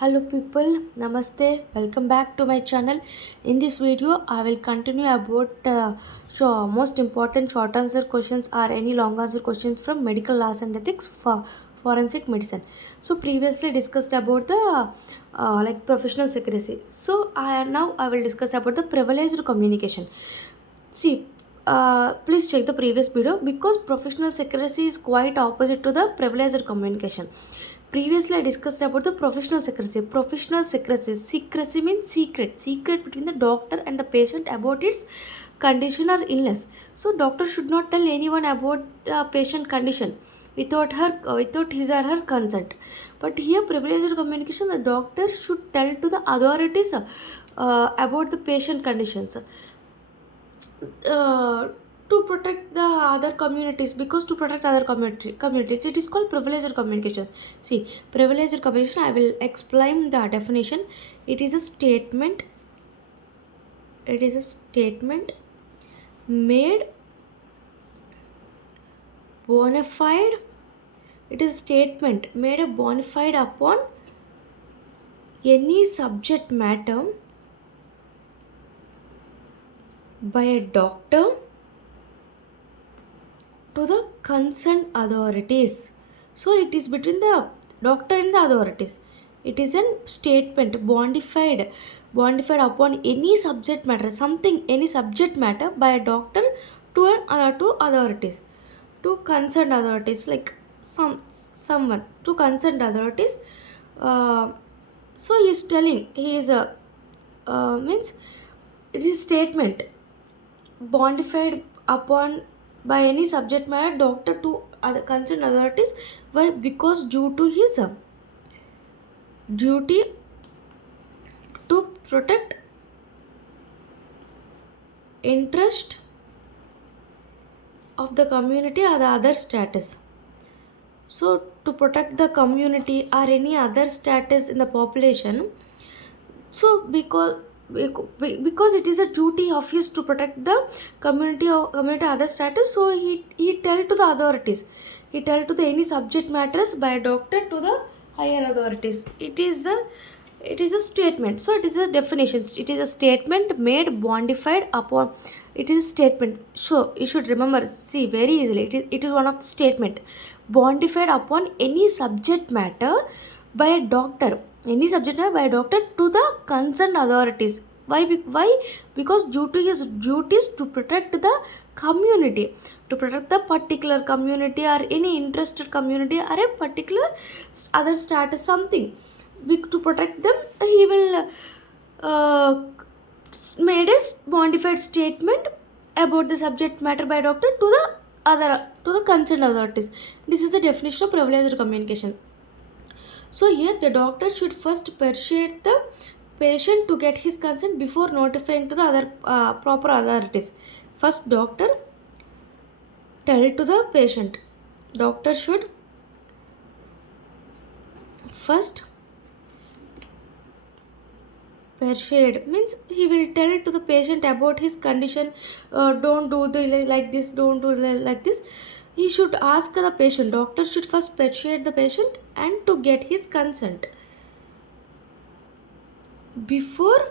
Hello people, namaste, welcome back to my channel. In this video I will continue about most important short answer questions or any long answer questions from medical laws and ethics for forensic medicine. So previously discussed about the professional secrecy. So now I will discuss about the privileged communication. See, please check the previous video because professional secrecy is quite opposite to the privileged communication. Previously, I discussed about the professional secrecy. Professional secrecy. Secrecy means secret. Secret between the doctor and the patient about its condition or illness. So, doctor should not tell anyone about the patient condition without his or her consent. But here, privileged communication, the doctor should tell to the authorities about the patient conditions. Uh, to protect the other communities, because to protect other communities it is called privileged communication. See, privileged communication, I will explain the definition. It is a statement made bona fide. It is a statement made a bona fide upon any subject matter by a doctor to the concerned authorities. So it is between the doctor and the authorities. It is a statement bondified upon any subject matter, any subject matter by a doctor to authorities, to concerned authorities, like someone to concerned authorities. So he is telling, he is a means it is statement bondified upon by any subject matter doctor to other concerned authorities. Why? Because due to his duty to protect interest of the community or the other status. So to protect the community or any other status in the population. So because it is a duty of his to protect the community or community other status, so he tell to the authorities, he tell to the any subject matters by a doctor to the higher authorities. It is a statement. So it is a definition. It is a statement made bondified upon. It is a statement. So you should remember, see very easily, it is one of the statement bondified upon any subject matter by a doctor, any subject matter by a doctor to the concerned authorities. Why? Because due to his duties to protect the community, to protect the particular community or any interested community or a particular other status, something. To protect them, he will made a bondified statement about the subject matter by doctor to the concerned authorities. This is the definition of privileged communication. So here the doctor should first persuade the patient to get his consent before notifying to the other proper authorities. First doctor tell to the patient. Doctor should first persuade, means he will tell to the patient about his condition. Don't do the like this, don't do the like this. He should ask the patient. Doctor should first persuade the patient and to get his consent before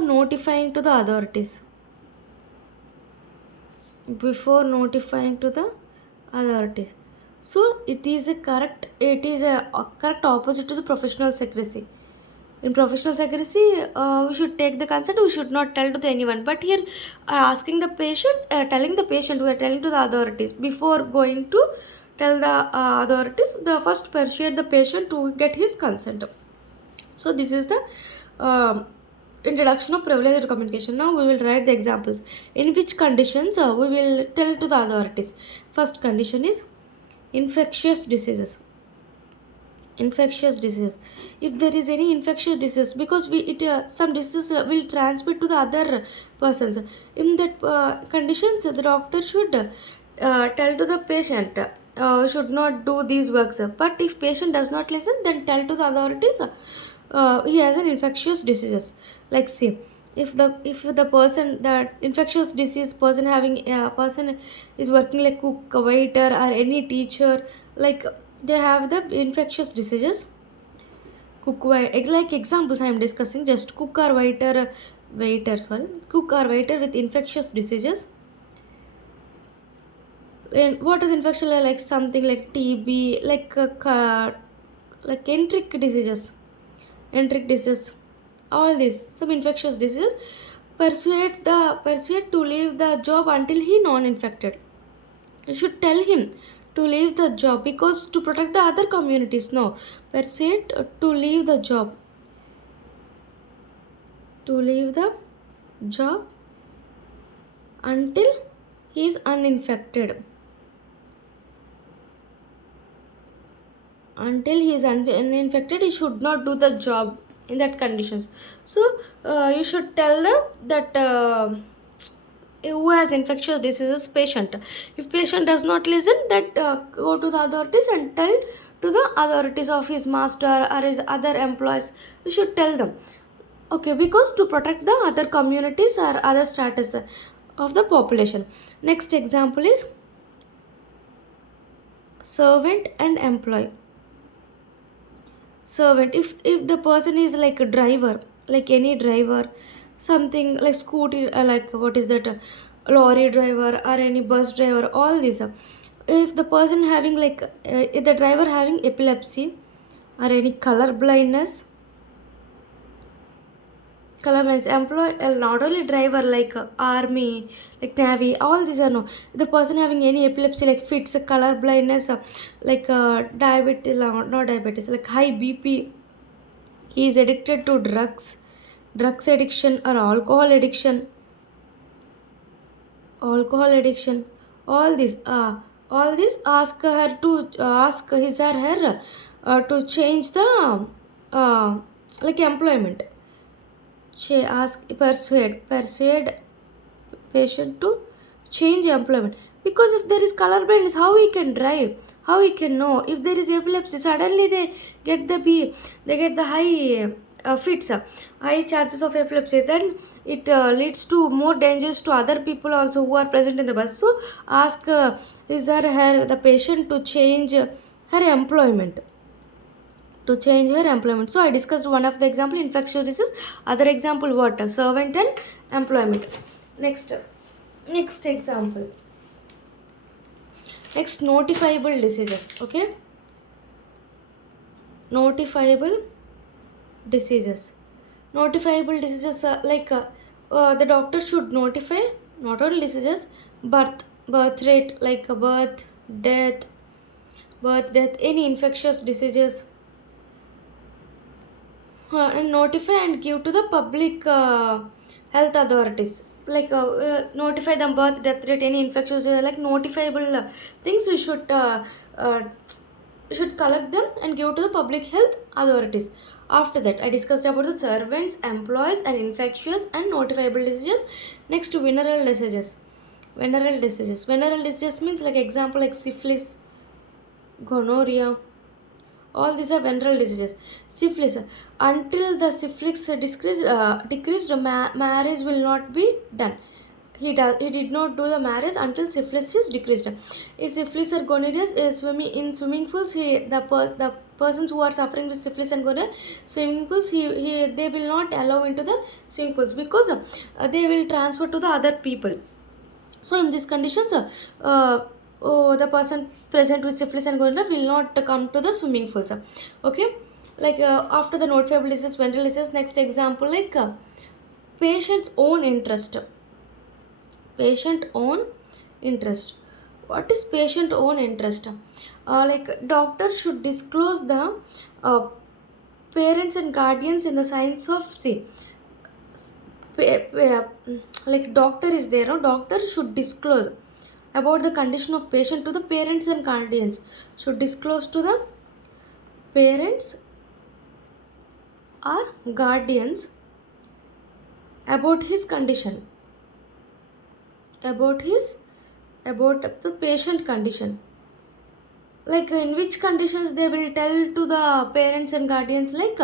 notifying to the authorities. Before notifying to the authorities. So it is a correct opposite to the professional secrecy. In professional secrecy, we should take the consent, we should not tell to the anyone. But here, asking the patient, telling the patient, we are telling to the authorities before going to tell the authorities. The first persuade the patient to get his consent. So this is the introduction of privileged communication. Now we will write the examples. In which conditions we will tell to the authorities. First condition is infectious diseases. Infectious disease. If there is any infectious disease, because some diseases will transmit to the other persons. In that conditions, the doctor should tell to the patient, should not do these works. But if patient does not listen, then tell to the authorities he has an infectious diseases. Like see, if the person, that infectious disease person having person is working like cook, waiter or any teacher, like they have the infectious diseases. like examples I am discussing, just cook or waiter with infectious diseases. And what is infection, like something like TB, like enteric disease, all these some infectious diseases. Persuade to leave the job until he non-infected. You should tell him to leave the job because to protect the other communities. No, persuade to leave the job, to leave the job until he is uninfected. Until he is uninfected, he should not do the job in that conditions. So you should tell them that who has infectious diseases patient. If patient does not listen, that go to the authorities and tell to the authorities of his master or his other employees. You should tell them, okay, because to protect the other communities or other status of the population. Next example is servant and employee. Servant, if the person is like a driver, like any driver, something like scooty, like what is that, lorry driver or any bus driver, all these, if the person having like if the driver having epilepsy or any color blindness, color blindness, employ not only driver, like army, like navy, all these are no. The person having any epilepsy, like fits, color blindness, like diabetes, not diabetes, like high BP, he is addicted to drugs addiction or alcohol addiction, all this, ask her to ask his or her to change the uh, like employment. Persuade patient to change employment, because if there is color blindness, how he can drive, how he can know. If there is epilepsy, suddenly they get the high fits, high chances of epilepsy, then it leads to more dangers to other people also who are present in the bus. So ask his or her the patient to change her employment, to change her employment. So I discussed one of the example, infectious disease. Other example, what, servant and employment. Next example, next, notifiable diseases. Okay, notifiable diseases. Notifiable diseases are like the doctor should notify not only diseases, birth rate, like death death, any infectious diseases, and notify and give to the public health authorities, like notify them birth, death rate, any infectious disease, like notifiable things. You should collect them and give to the public health authorities. After that, I discussed about the servants, employees, and infectious and notifiable diseases. Next, venereal diseases. Venereal diseases means, like example, like syphilis, gonorrhea, all these are venereal diseases. Syphilis, until the syphilis decreased, marriage will not be done. He did not do the marriage until syphilis is decreased. If syphilis or gonorrhea is swimming in swimming pools, the persons who are suffering with syphilis and gonorrhea, swimming pools, they will not allow into the swimming pools, because they will transfer to the other people. So in these conditions, the person present with syphilis and gonorrhea will not come to the swimming pools. Okay, like after the notifiable disease, venereal disease. Next example, like patient's own interest. Patient own interest. What is patient own interest? Like doctor should disclose the parents and guardians in the signs of like doctor is there, no? Doctor should disclose about the condition of patient to the parents and guardians. Should disclose to the parents or guardians about his condition, about the patient condition. Like in which conditions they will tell to the parents and guardians, like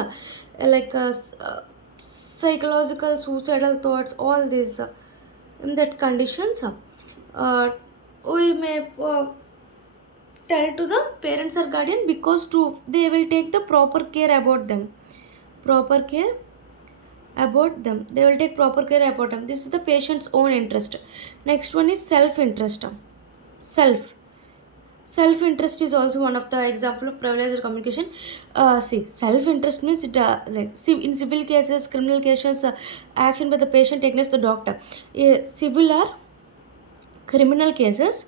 psychological suicidal thoughts, all these, in that conditions, we may tell to the parents or guardian, because they will take the proper care about them. Proper care about them, they will take proper care about them. This is the patient's own interest. Next one is self interest. self Self interest is also one of the example of privileged communication. See, self interest means it, in civil cases, criminal cases, action by the patient against the doctor. Civil or criminal cases,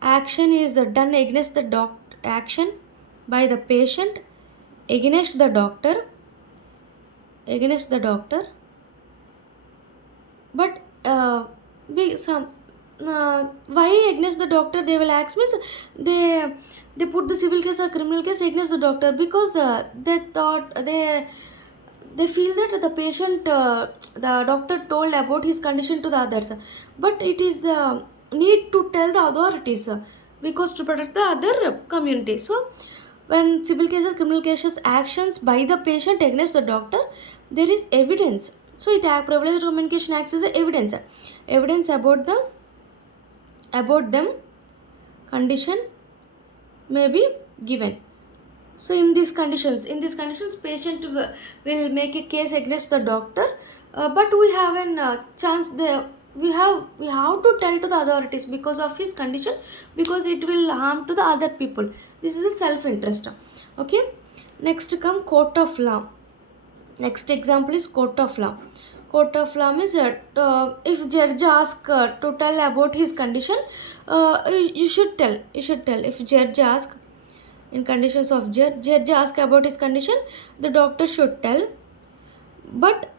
action is done against the action by the patient against the doctor, but some why against the doctor they will ask, means they put the civil case or criminal case against the doctor, because they thought they feel that the patient, the doctor told about his condition to the others, but it is the need to tell the authorities, because to protect the other community. So when civil cases, criminal cases, actions by the patient against the doctor, there is evidence. So it privileged communication acts as evidence about them condition may be given. So in these conditions, patient will make a case against the doctor, but we have a chance there. We have to tell to the authorities because of his condition, because it will harm to the other people. This is the self interest. Okay, next come court of law. Next example is court of law. Court of law means if judge ask to tell about his condition, you should tell. If judge ask, in conditions of judge ask about his condition, the doctor should tell. But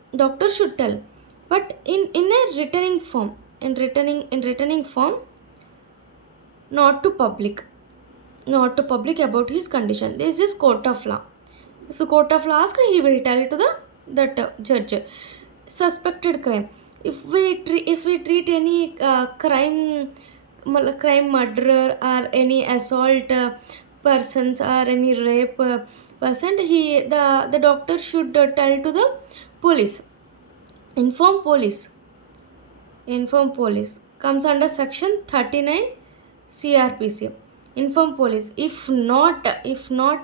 in a returning form, not to public about his condition. This is court of law. If the court of law asks, he will tell to the judge. Suspected crime. If we treat any crime, murderer or any assault persons or any rape person, the doctor should tell to the police. Inform police comes under section 39 CRPC. Inform police. If not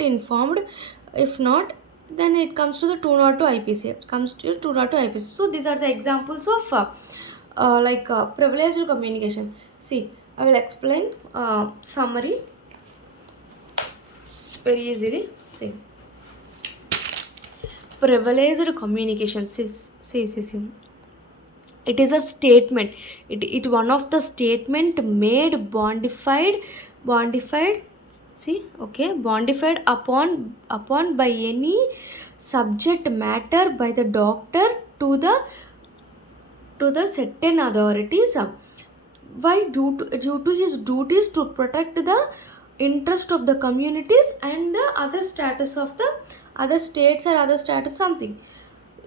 informed, then it comes to the 202 IPC. So these are the examples of privileged communication. See, I will explain summary very easily. See, privileged communication. See. It is a statement. It one of the statement made bondified. See, okay, bondified upon by any subject matter by the doctor to the certain authorities. Why? Due to his duties to protect the interest of the communities and the other status of the other states or other status something.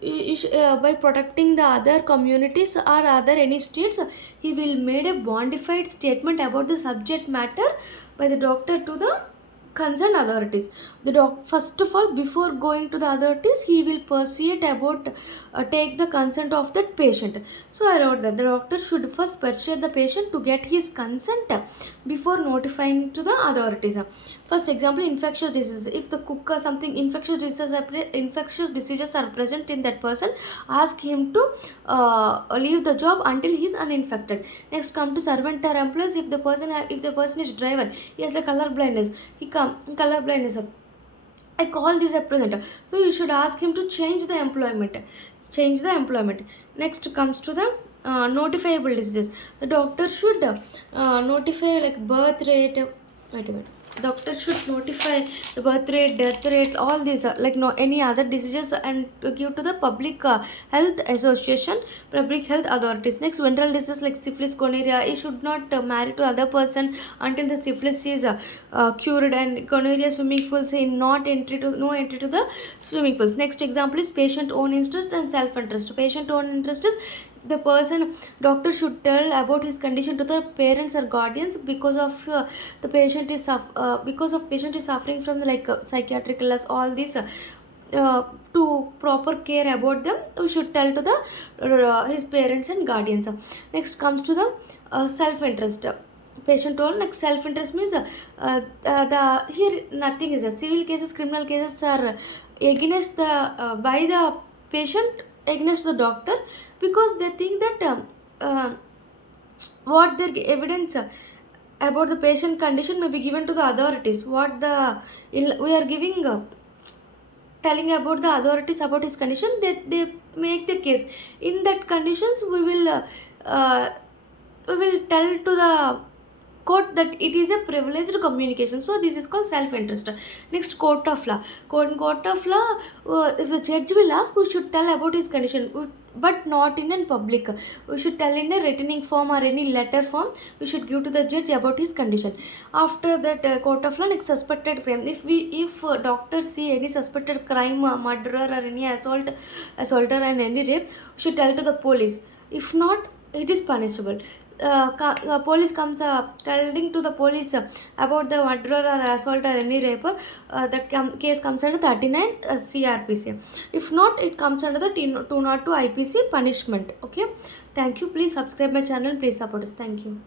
By protecting the other communities or other any states, he will made a bondified statement about the subject matter by the doctor to the concerned authorities. First of all, before going to the authorities, he will persuade about take the consent of that patient. So I wrote that the doctor should first persuade the patient to get his consent before notifying to the authorities. First example, infectious diseases. If the cook or something infectious diseases are present in that person, ask him to leave the job until he is uninfected. Next, come to servant or employees. If the person is driver, he has a color blindness. I call this a presenter. So you should ask him to change the employment. Next comes to the notifiable diseases. The doctor should notify like birth rate. Wait a minute. Doctor should notify the birth rate, death rate, all these any other diseases, and give to the public health association, public health authorities. Next, venereal disease like syphilis, gonorrhea. He should not marry to other person until the syphilis is cured, and gonorrhea swimming pools no entry to the swimming pools. Next example is patient own interest and self interest. Patient own interest is the doctor should tell about his condition to the parents or guardians because of the patient is suffering from psychiatric illness, all these to proper care about them, we should tell to the his parents and guardians. Next comes to the self interest. patient told, like self-interest means the here nothing is a civil cases, criminal cases are against the by the patient against the doctor, because they think that what their evidence about the patient condition may be given to the authorities. What the we are giving telling about the authorities about his condition, that they make the case. In that conditions, uh, we will tell to the court that it is a privileged communication. So this is called self-interest. Next, court of law. Court of law, if the judge will ask, we should tell about his condition, but not in a public. We should tell in a written form or any letter form. We should give to the judge about his condition. After that, court of law, next, suspected crime. If doctors see any suspected crime, murderer or any assaulter and any rape, we should tell to the police. If not, it is punishable. Police comes telling to the police about the murderer or assault or any raper, the case comes under 39 CRPC. If not, it comes under the 202 IPC punishment. Okay, thank you. Please subscribe my channel. Please support us. Thank you.